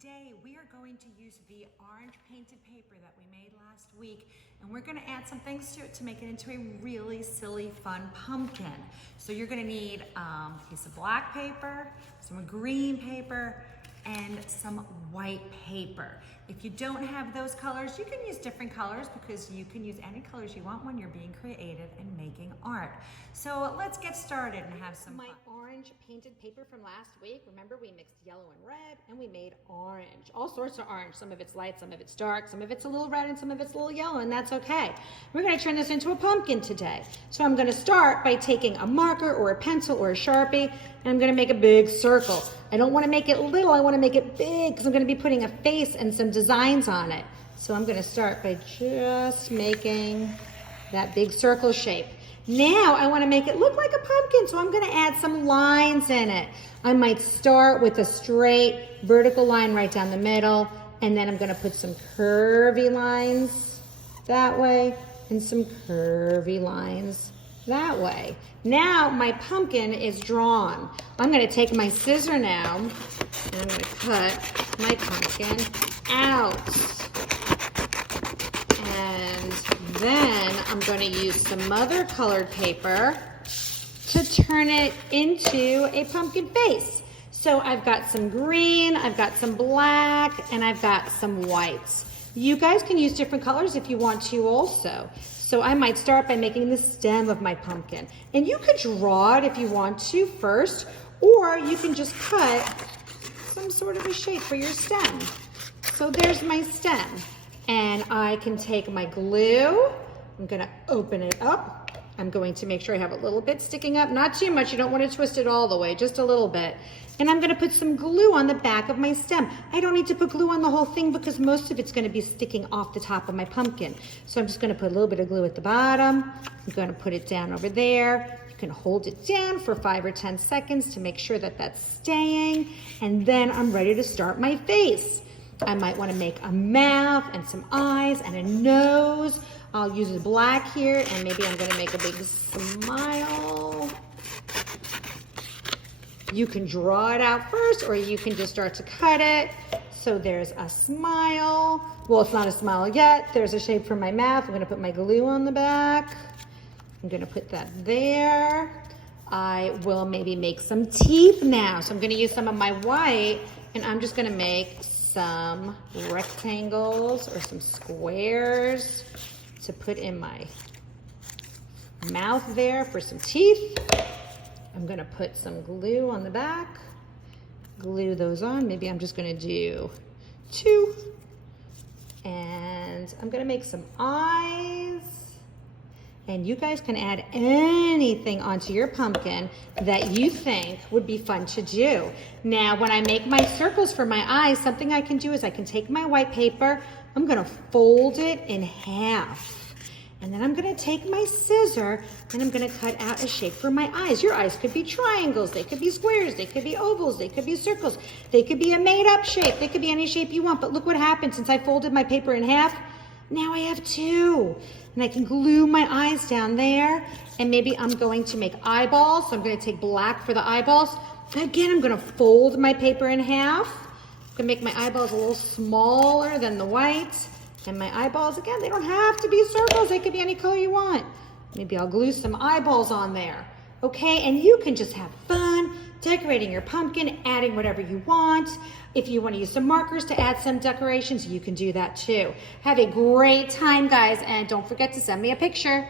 today we are going to use the orange painted paper that we made last week, and we're going to add some things to it to make it into a really silly, fun pumpkin. So you're going to need a piece of black paper, some green paper, and some white paper. If you don't have those colors, you can use different colors because you can use any colors you want when you're being creative and making art. So let's get started and have some fun. My orange painted paper from last week, remember we mixed yellow and red and we made orange, all sorts of orange. Some of it's light, some of it's dark, some of it's a little red, and some of it's a little yellow, and that's okay. We're gonna turn this into a pumpkin today. So I'm gonna start by taking a marker or a pencil or a Sharpie, and I'm gonna make a big circle. I don't wanna make it little, I wanna make it big because I'm gonna be putting a face and some designs on it. So I'm gonna start by just making that big circle shape. Now I wanna make it look like a pumpkin, so I'm gonna add some lines in it. I might start with a straight vertical line right down the middle, and then I'm gonna put some curvy lines that way, and some curvy lines that way. Now my pumpkin is drawn. I'm gonna take my scissor now, and I'm gonna cut my pumpkin out. And then I'm going to use some other colored paper to turn it into a pumpkin face. So I've got some green, I've got some black, and I've got some whites. You guys can use different colors if you want to also. So I might start by making the stem of my pumpkin. And you could draw it if you want to first, or you can just cut some sort of a shape for your stem. So there's my stem. And I can take my glue, I'm gonna open it up. I'm going to make sure I have a little bit sticking up, not too much, you don't wanna twist it all the way, just a little bit. And I'm gonna put some glue on the back of my stem. I don't need to put glue on the whole thing because most of it's gonna be sticking off the top of my pumpkin. So I'm just gonna put a little bit of glue at the bottom. I'm gonna put it down over there. You can hold it down for 5 or 10 seconds to make sure that that's staying. And then I'm ready to start my face. I might want to make a mouth and some eyes and a nose. I'll use the black here, and maybe I'm going to make a big smile. You can draw it out first, or you can just start to cut it. So there's a smile. Well, it's not a smile yet. There's a shape for my mouth. I'm going to put my glue on the back. I'm going to put that there. I will maybe make some teeth now. So I'm going to use some of my white, and I'm just going to make some rectangles or some squares to put in my mouth there for some teeth. I'm gonna put some glue on the back, glue those on. Maybe I'm just gonna do 2. And I'm gonna make some eyes. And you guys can add anything onto your pumpkin that you think would be fun to do. Now, when I make my circles for my eyes, something I can do is I can take my white paper, I'm gonna fold it in half. And then I'm gonna take my scissor and I'm gonna cut out a shape for my eyes. Your eyes could be triangles, they could be squares, they could be ovals, they could be circles, they could be a made up shape, they could be any shape you want. But look what happened since I folded my paper in half. Now I have 2. And I can glue my eyes down there. And maybe I'm going to make eyeballs. So I'm going to take black for the eyeballs. Again, I'm going to fold my paper in half. I'm going to make my eyeballs a little smaller than the white. And my eyeballs, again, they don't have to be circles. They could be any color you want. Maybe I'll glue some eyeballs on there. Okay, and you can just have fun decorating your pumpkin, adding whatever you want. If you want to use some markers to add some decorations, you can do that too. Have a great time, guys, and don't forget to send me a picture.